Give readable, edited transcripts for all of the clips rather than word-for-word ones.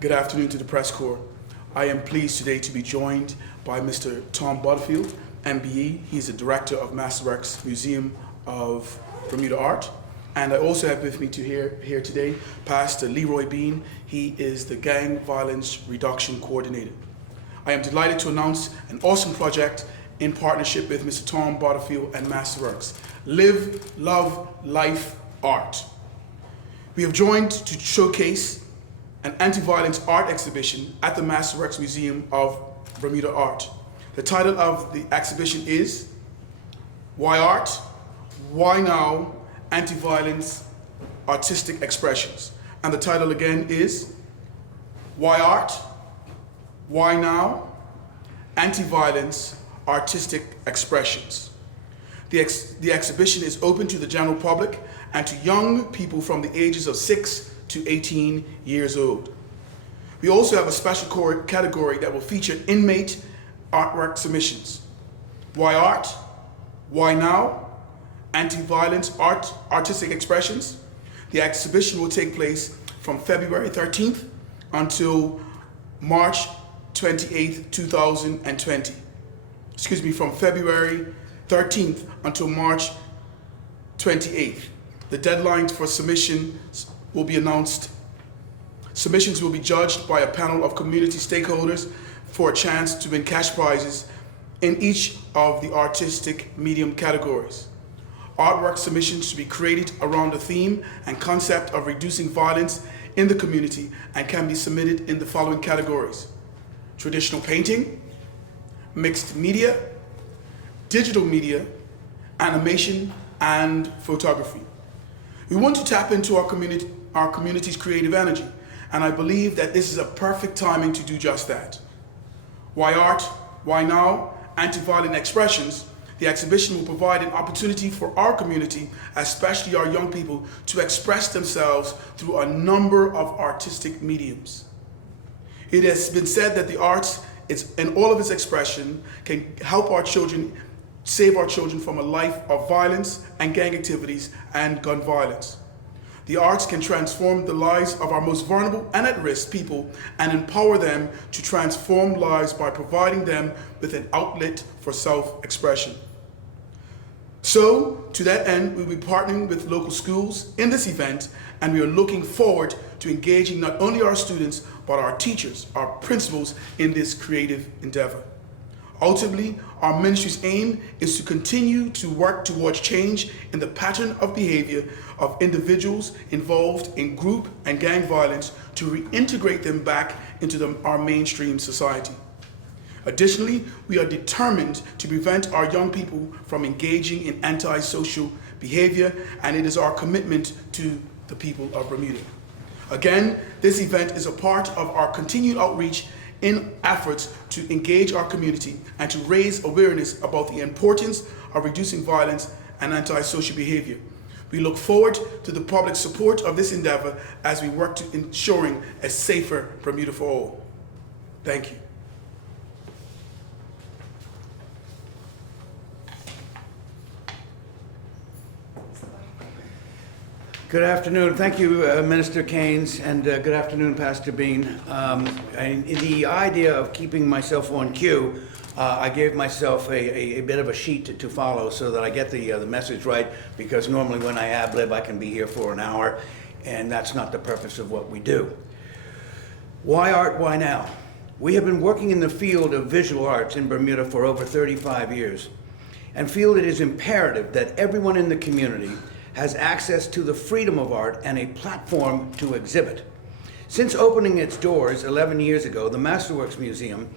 Good afternoon to the press corps. I am pleased today to be joined by Mr. Tom Butterfield, MBE. He's the director of Masterworks Museum of Bermuda Art. And I also have with me here today Pastor Leroy Bean. He is the Gang Violence Reduction Coordinator. I am delighted to announce an awesome project in partnership with Mr. Tom Butterfield and Masterworks. Live, Love, Life, Art. We have joined to showcase an anti-violence art exhibition at the Masterworks Museum of Bermuda Art. The title of the exhibition is Why Art? Why Now? Anti-Violence Artistic Expressions. And the title again is Why Art? Why Now? Anti-Violence Artistic Expressions. The exhibition is open to the general public and to young people from the ages of 6 to 18 years old. We also have a special category that will feature inmate artwork submissions. Why art? Why now? Anti-violence artistic expressions. The exhibition will take place from February 13th until March 28th, 2020. Excuse me, from February 13th until March 28th. The deadlines for submissions will be announced. Submissions will be judged by a panel of community stakeholders for a chance to win cash prizes in each of the artistic medium categories. Artwork submissions should be created around the theme and concept of reducing violence in the community and can be submitted in the following categories: traditional painting, mixed media, digital media, animation, and photography. We want to tap into our community's creative energy, and I believe that this is a perfect timing to do just that. Why art? Why now? Anti-violent expressions. The exhibition will provide an opportunity for our community, especially our young people, to express themselves through a number of artistic mediums. It has been said that the arts, in all of its expression, can help our children, save our children from a life of violence and gang activities and gun violence. The arts can transform the lives of our most vulnerable and at-risk people and empower them to transform lives by providing them with an outlet for self-expression. So, to that end, we'll be partnering with local schools in this event, and we are looking forward to engaging not only our students, but our teachers, our principals in this creative endeavor. Ultimately, our ministry's aim is to continue to work towards change in the pattern of behavior of individuals involved in group and gang violence to reintegrate them back into our mainstream society. Additionally, we are determined to prevent our young people from engaging in antisocial behavior, and it is our commitment to the people of Bermuda. Again, this event is a part of our continued outreach in efforts to engage our community and to raise awareness about the importance of reducing violence and antisocial behavior. We look forward to the public support of this endeavor as we work to ensuring a safer Bermuda for all. Thank you. Good afternoon. Thank you, Minister Caines, and good afternoon, Pastor Bean. And the idea of keeping myself on cue, I gave myself a bit of a sheet to follow so that I get the message right, because normally when I ad-lib, I can be here for an hour, and that's not the purpose of what we do. Why art, why now? We have been working in the field of visual arts in Bermuda for over 35 years, and feel it is imperative that everyone in the community has access to the freedom of art and a platform to exhibit. Since opening its doors 11 years ago, the Masterworks Museum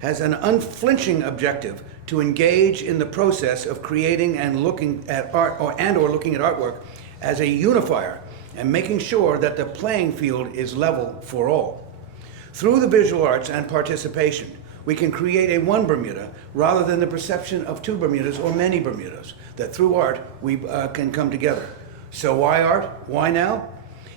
has an unflinching objective to engage in the process of creating and looking at art or looking at artwork as a unifier and making sure that the playing field is level for all. Through the visual arts and participation, we can create a one Bermuda rather than the perception of two Bermudas or many Bermudas, that through art we can come together. So why art? Why now?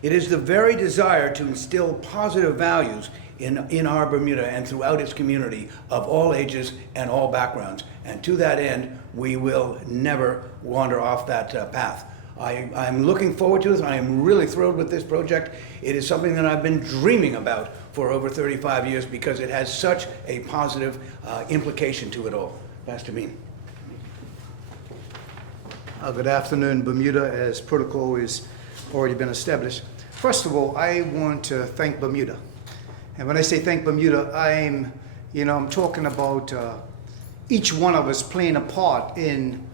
It is the very desire to instill positive values in our Bermuda and throughout its community of all ages and all backgrounds. And to that end, we will never wander off that path. I'm looking forward to this. I am really thrilled with this project. It is something that I've been dreaming about for over 35 years because it has such a positive implication to it all. Pastor Bean. Good afternoon, Bermuda, as protocol has already been established. First of all, I want to thank Bermuda. And when I say thank Bermuda, I'm talking about each one of us playing a part in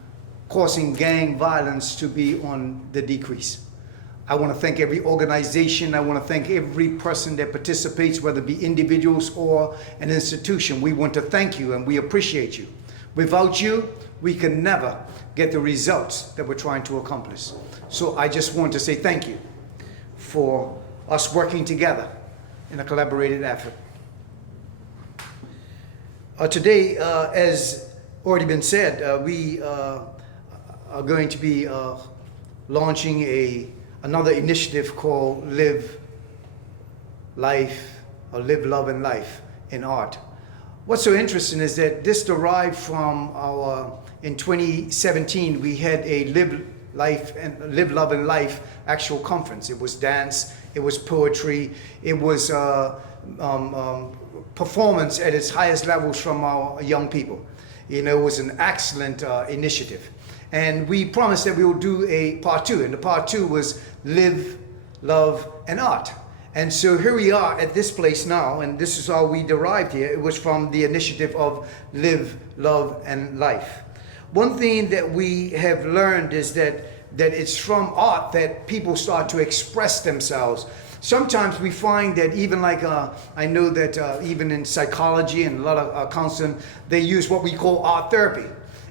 causing gang violence to be on the decrease. I want to thank every organization. I want to thank every person that participates, whether it be individuals or an institution. We want to thank you and we appreciate you. Without you, we can never get the results that we're trying to accomplish. So I just want to say thank you for us working together in a collaborated effort. Today, as already been said, we are going to be launching another initiative called Live, Life, or Live, Love, and Life in Art. What's so interesting is that this derived from in 2017, we had a Live, Love, and Life actual conference. It was dance, it was poetry, it was performance at its highest levels from our young people. It was an excellent initiative. And we promised that we will do a part 2, and the part 2 was Live, Love, and Art. And so here we are at this place now, and this is how we derived here. It was from the initiative of Live, Love, and Life. One thing that we have learned is that it's from art that people start to express themselves. Sometimes we find that even I know that even in psychology and a lot of counseling, they use what we call art therapy.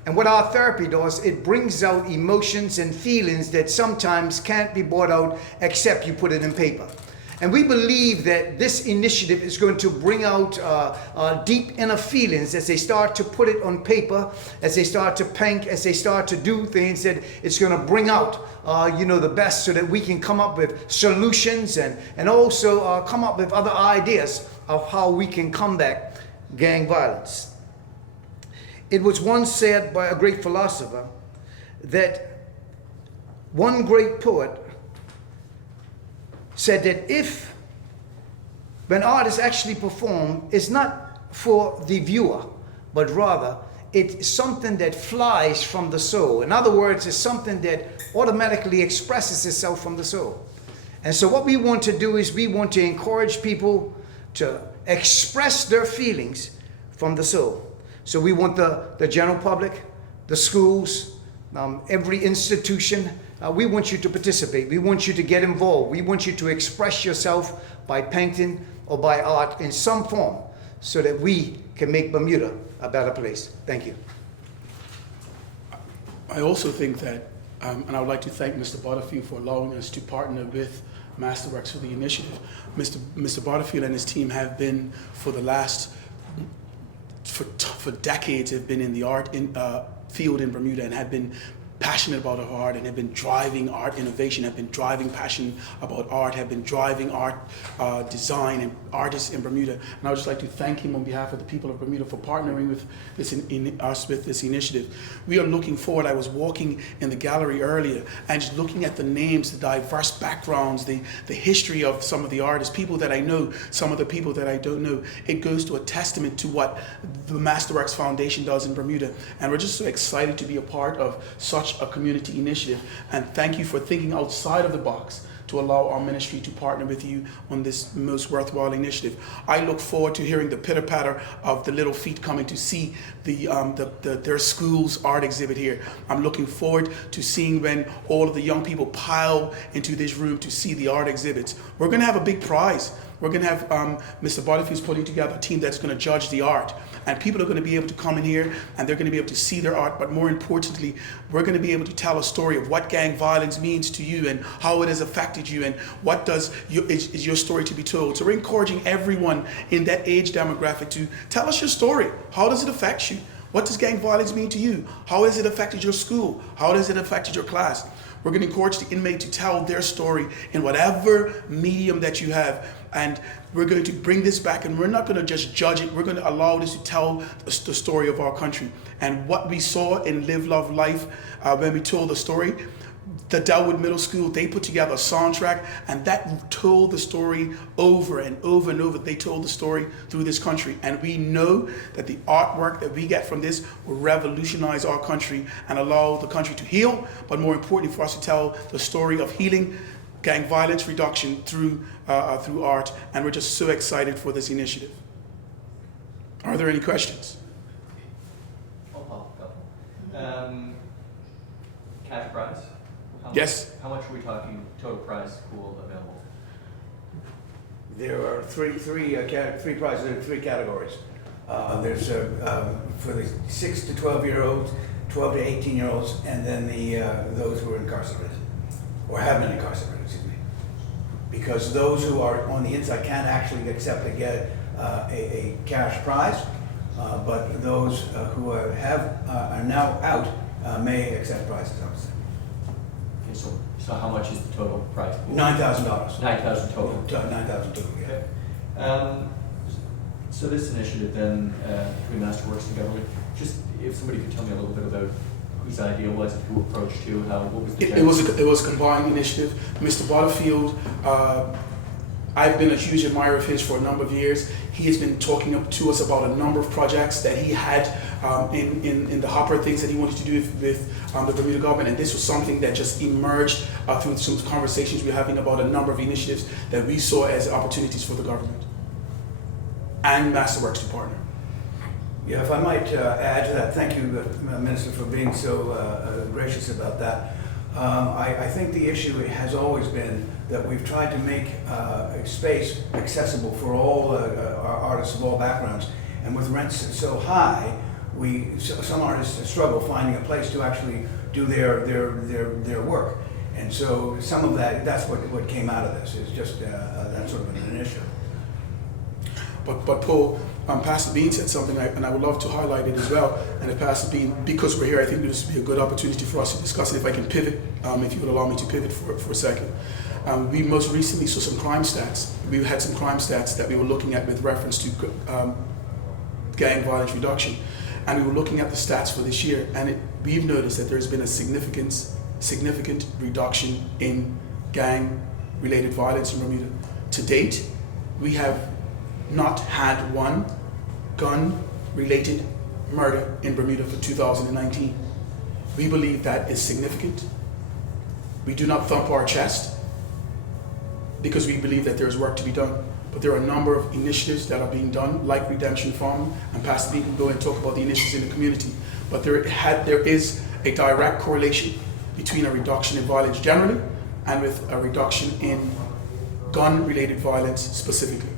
And what art therapy does, it brings out emotions and feelings that sometimes can't be brought out except you put it in paper. And we believe that this initiative is going to bring out deep inner feelings as they start to put it on paper, as they start to paint, as they start to do things, that it's going to bring out the best so that we can come up with solutions and also come up with other ideas of how we can combat gang violence. It was once said by a great philosopher that one great poet said that when art is actually performed, it's not for the viewer, but rather it's something that flies from the soul. In other words, it's something that automatically expresses itself from the soul. And so what we want to do is we want to encourage people to express their feelings from the soul. So we want the general public, the schools, every institution, we want you to participate. We want you to get involved. We want you to express yourself by painting or by art in some form so that we can make Bermuda a better place. Thank you. I also think that, and I would like to thank Mr. Butterfield for allowing us to partner with Masterworks for the initiative. Mr. Butterfield and his team have been for decades have been in the art field in Bermuda and have been passionate about art and have been driving art innovation, have been driving passion about art, have been driving art design and artists in Bermuda. And I would just like to thank him on behalf of the people of Bermuda for partnering with this initiative. We are looking forward. I was walking in the gallery earlier and just looking at the names, the diverse backgrounds, the history of some of the artists, people that I know, some of the people that I don't know. It goes to a testament to what the Masterworks Foundation does in Bermuda. And we're just so excited to be a part of such a community initiative, and thank you for thinking outside of the box to allow our ministry to partner with you on this most worthwhile initiative. I look forward to hearing the pitter-patter of the little feet coming to see their school's art exhibit here. I'm looking forward to seeing when all of the young people pile into this room to see the art exhibits. We're going to have a big prize. We're going to have Mr. Butterfield's putting together a team that's going to judge the art. And people are going to be able to come in here and they're going to be able to see their art. But more importantly, we're going to be able to tell a story of what gang violence means to you and how it has affected you and what is your story to be told. So we're encouraging everyone in that age demographic to tell us your story. How does it affect you? What does gang violence mean to you? How has it affected your school? How has it affected your class? We're going to encourage the inmate to tell their story in whatever medium that you have. And we're going to bring this back, and we're not going to just judge it. We're going to allow this to tell the story of our country. And what we saw in Live, Love, Life, when we told the story, the Delwood Middle School, they put together a soundtrack, and that told the story over and over and over. They told the story through this country, and we know that the artwork that we get from this will revolutionize our country and allow the country to heal, but more importantly for us to tell the story of healing, gang violence reduction through art, and we're just so excited for this initiative. Are there any questions? I'll pop a couple. Cash prize? Yes. How much are we talking total prize pool available? There are three prizes in 3 categories. There's for the 6 to 12-year-olds, 12 to 18-year-olds, and then those who are incarcerated, or have been incarcerated, excuse me. Because those who are on the inside can't actually accept and get a cash prize, but those who are now out may accept prizes, obviously. Okay, so how much is the total prize pool? $9,000. 9,000 total. 9,000 total, yeah. Okay. So this initiative then, between Masterworks and government, just if somebody could tell me a little bit about whose idea was it, who approached you, what was the It was a combined initiative. Mr. Butterfield, I've been a huge admirer of his for a number of years. He has been talking up to us about a number of projects that he had in the hopper, things that he wanted to do with the Bermuda government, and this was something that just emerged through some conversations we were having about a number of initiatives that we saw as opportunities for the government and Masterworks to partner. Yeah, if I might add to that, thank you, Minister, for being so gracious about that. I think the issue has always been that we've tried to make a space accessible for all our artists of all backgrounds, and with rents so high, some artists struggle finding a place to actually do their work, and so some of that's what came out of this is just that sort of an initiative. But Paul, Pastor Bean said something, and I would love to highlight it as well. And if Pastor Bean, because we're here, I think this would be a good opportunity for us to discuss it. If I can pivot, if you would allow me to pivot for a second. We most recently saw some crime stats. We had some crime stats that we were looking at with reference to gang violence reduction. And we were looking at the stats for this year, and we've noticed that there's been a significant reduction in gang-related violence in Bermuda. To date, we have not had one gun-related murder in Bermuda for 2019. We believe that is significant. We do not thump our chest because we believe that there's work to be done. But there are a number of initiatives that are being done, like Redemption Fund, and Pastor B can go and talk about the initiatives in the community. But there is a direct correlation between a reduction in violence generally and with a reduction in gun-related violence specifically.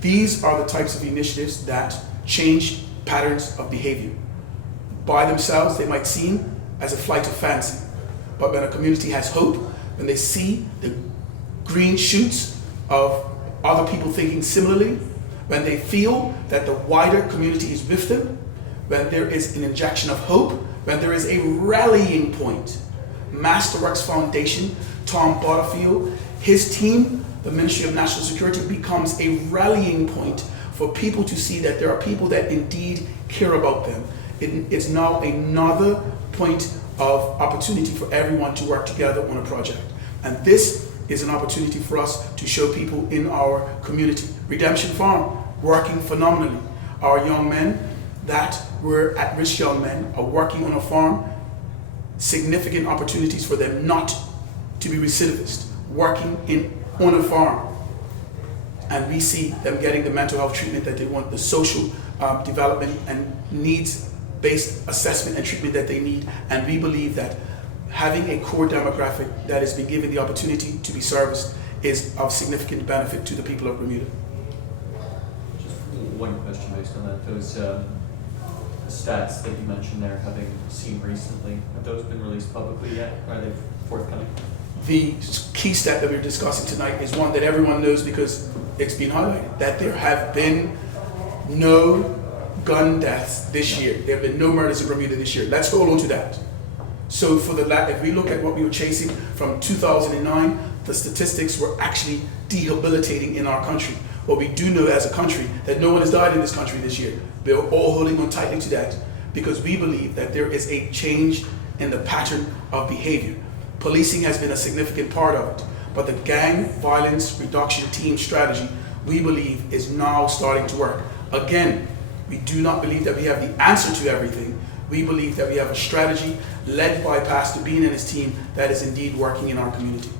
These are the types of initiatives that change patterns of behavior. By themselves, they might seem as a flight of fancy, but when a community has hope, when they see the green shoots of other people thinking similarly, when they feel that the wider community is with them, when there is an injection of hope, when there is a rallying point. Masterworks Foundation, Tom Butterfield, his team, the Ministry of National Security, becomes a rallying point for people to see that there are people that indeed care about them. It's now another point of opportunity for everyone to work together on a project. And this is an opportunity for us to show people in our community. Redemption Farm, working phenomenally. Our young men that were at-risk young men are working on a farm. Significant opportunities for them not to be recidivist, working on a farm. And we see them getting the mental health treatment that they want, the social development and needs-based assessment and treatment that they need. And we believe that having a core demographic that has been given the opportunity to be serviced is of significant benefit to the people of Bermuda. Just one question based on that. Those stats that you mentioned there having seen recently, have those been released publicly yet? Are they forthcoming? The key stat that we're discussing tonight is one that everyone knows because it's been highlighted, that there have been no gun deaths this year. There have been no murders in Bermuda this year. Let's hold on to that. So if we look at what we were chasing from 2009, the statistics were actually debilitating in our country. But we do know as a country that no one has died in this country this year. We're all holding on tightly to that because we believe that there is a change in the pattern of behavior. Policing has been a significant part of it, but the gang violence reduction team strategy, we believe, is now starting to work. Again, we do not believe that we have the answer to everything. We believe that we have a strategy led by Pastor Bean and his team that is indeed working in our community.